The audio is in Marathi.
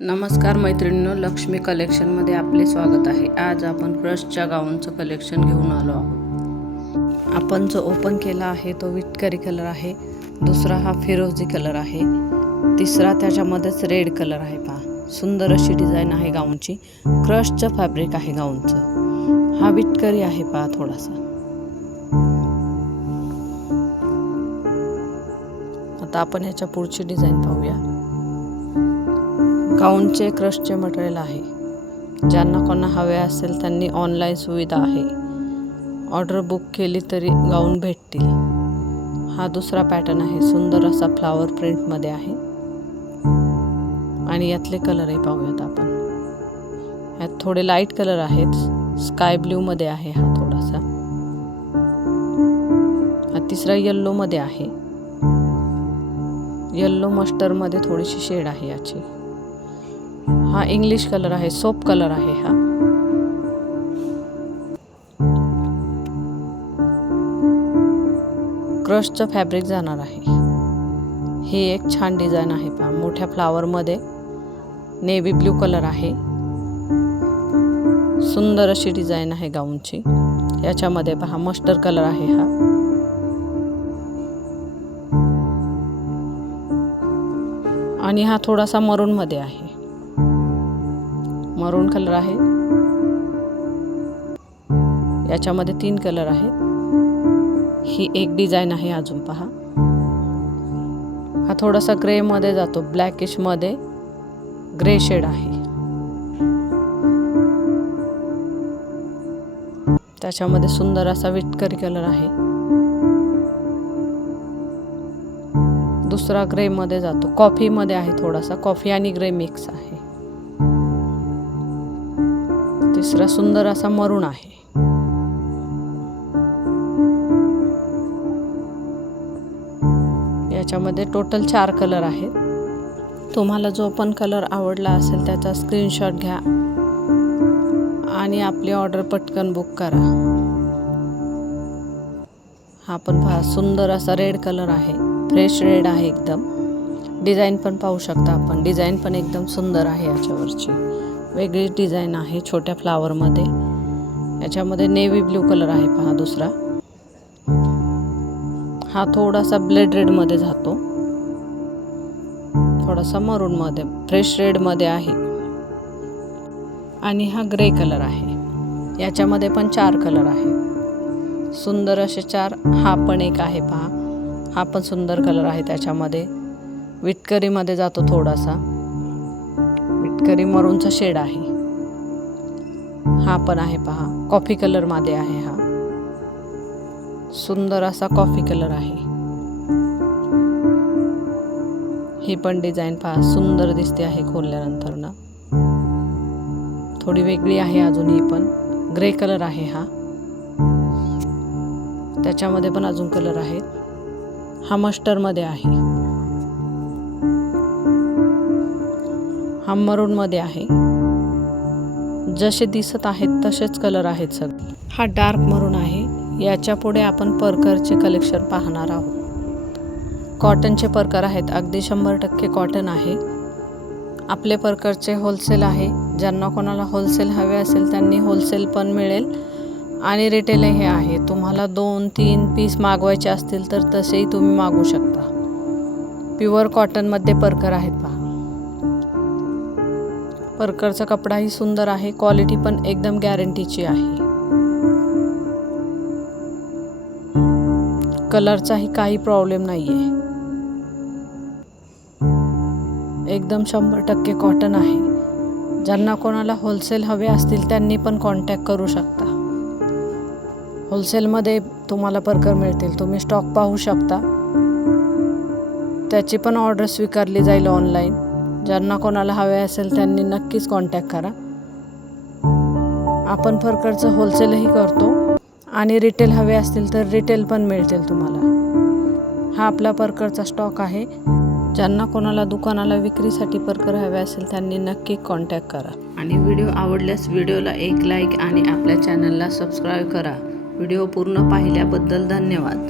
नमस्कार मैत्रिणींनो, लक्ष्मी कलेक्शनमध्ये आपले स्वागत आहे। आज आपण क्रशच्या गाऊनचं कलेक्शन घेऊन आलो आहोत। आपण जो ओपन केला आहे तो विटकरी कलर आहे, दुसरा हा फिरोजी कलर आहे, तिसरा त्याच्यामध्येच रेड कलर आहे। पहा, सुंदर अशी डिझाइन आहे गाऊनची। क्रशचं फॅब्रिक आहे गाऊनचं। हा विटकरी आहे, पहा थोडासा। आता आपण याच्या पुढची डिझाइन पाहूया। गाऊनचे क्रशचे मटेरियल आहे। ज्यांना कोणा हवे असेल त्यांनी ऑनलाईन सुविधा आहे, ऑर्डर बुक केली तरी गाऊन भेटतील। हा दुसरा पॅटर्न आहे, सुंदर असा फ्लावर प्रिंट मध्ये आहे आणि यातले कलरही पाहूयात आपण। यात थोडे लाईट कलर आहेत, स्काय ब्ल्यू मध्ये आहे हा थोडासा, हा तिसरा येलो मध्ये आहे, येलो मस्टर्ड मध्ये थोडीशी शेड आहे याची। हा इंग्लिश कलर आहे, सोप कलर आहे हा। क्रशचं फॅब्रिक जाणार आहे। हे एक छान डिझाइन आहे, पहा मोठ्या फ्लावर मध्ये नेव्ही ब्ल्यू कलर आहे। सुंदर अशी डिझाइन आहे गाऊनची। याच्यामध्ये पहा मस्टर्ड कलर आहे हा, आणि हा थोडासा मरून मध्ये आहे, मरून कलर आहे। याच्यामध्ये 3 कलर आहेत। ही एक डिझाइन आहे, अजून पहा। हा थोडासा ग्रे मध्ये जातो, ब्लॅकिश मध्ये ग्रे शेड आहे। त्याच्यामध्ये सुंदर असा विटकरी कलर आहे। दुसरा ग्रे मध्ये जातो, कॉफी मध्ये आहे, थोडासा कॉफी आणि ग्रे मिक्स आहे। तिसरा सुंदर असा मरून आहे। याच्यामध्ये टोटल 4 कलर आहेत। तुम्हाला जो पण कलर आवडला असेल त्याचा स्क्रीनशॉट घ्या आणि आपली ऑर्डर पटकन बुक करा। हा पण पहा, सुंदर असा रेड कलर आहे, फ्रेश रेड आहे एकदम। डिझाइन पण पाहू शकता आपण, डिझाइन पण एकदम सुंदर आहे। याच्यावरची वेगळी डिझाइन आहे, छोट्या फ्लावर मध्ये। याच्यामध्ये नेव्ही ब्ल्यू कलर आहे, पहा दुसरा। हा थोडासा ब्लेड रेड मध्ये जातो, थोडासा मरून मध्ये, फ्रेश रेड मध्ये आहे, आणि हा ग्रे कलर आहे। याच्यामध्ये पण 4 कलर आहे, सुंदर असे 4। हा पण एक आहे, पहा हा पण सुंदर कलर आहे। त्याच्यामध्ये विटकरी मध्ये जातो, थोडासा विटकरी मरूनचा शेड आहे। हा पण आहे, पहा कॉफी कलर मध्ये आहे। हा सुंदर असा कॉफी कलर आहे। ही पण डिझाइन पहा, सुंदर दिसते आहे खोलल्यानंतर ना, थोडी वेगळी आहे अजून। ही पण ग्रे कलर आहे हा, त्याच्यामध्ये पण अजून कलर आहेत। हा मस्टर्ड मध्ये आहे, हा मरून मध्ये आहे। जसे दिसत आहेत तसेच कलर आहेत सगळे। हा डार्क मरून आहे। याच्या पुढे आपण परकरचे कलेक्शन पाहणार आहोत। कॉटनचे परकर आहेत, अगदी 100% कॉटन आहे। आपले परकरचे होलसेल आहे। ज्यांना कोणाला होलसेल हवे असेल त्यांनी होलसेल पण मिळेल आणि रिटेलही आहे। तुम्हाला 2-3 पीस मागवायचे असतील तर तसेही तुम्ही मागवू शकता। प्युअर कॉटन मध्ये परकर आहेत, पहा। परकरचा कपडाही सुंदर आहे, क्वालिटी पण एकदम गॅरंटीची आहे। कलरचाही काही प्रॉब्लेम नाहीये, एकदम 100% कॉटन आहे। ज्यांना कोणाला होलसेल हवे असतील त्यांनी पण कॉन्टॅक्ट करू शकता। होलसेलमध्ये तुम्हाला परकर मिळतील, तुम्ही स्टॉक पाहू शकता। त्याची पण ऑर्डर स्वीकारली जाईल ऑनलाईन। ज्यांना कोणाला हवे असेल त्यांनी नक्कीच कॉन्टॅक्ट करा। आपण परकरचं होलसेलही करतो आणि रिटेल हवे असतील तर रिटेल पण मिळतील तुम्हाला। हा आपला परकरचा स्टॉक आहे। ज्यांना कोणाला दुकानाला विक्रीसाठी परकर हवे असेल त्यांनी नक्की कॉन्टॅक्ट करा। आणि व्हिडिओ आवडल्यास व्हिडिओला एक लाईक आणि आपल्या चॅनलला सबस्क्राईब करा। व्हिडिओ पूर्ण पाहिल्याबद्दल धन्यवाद।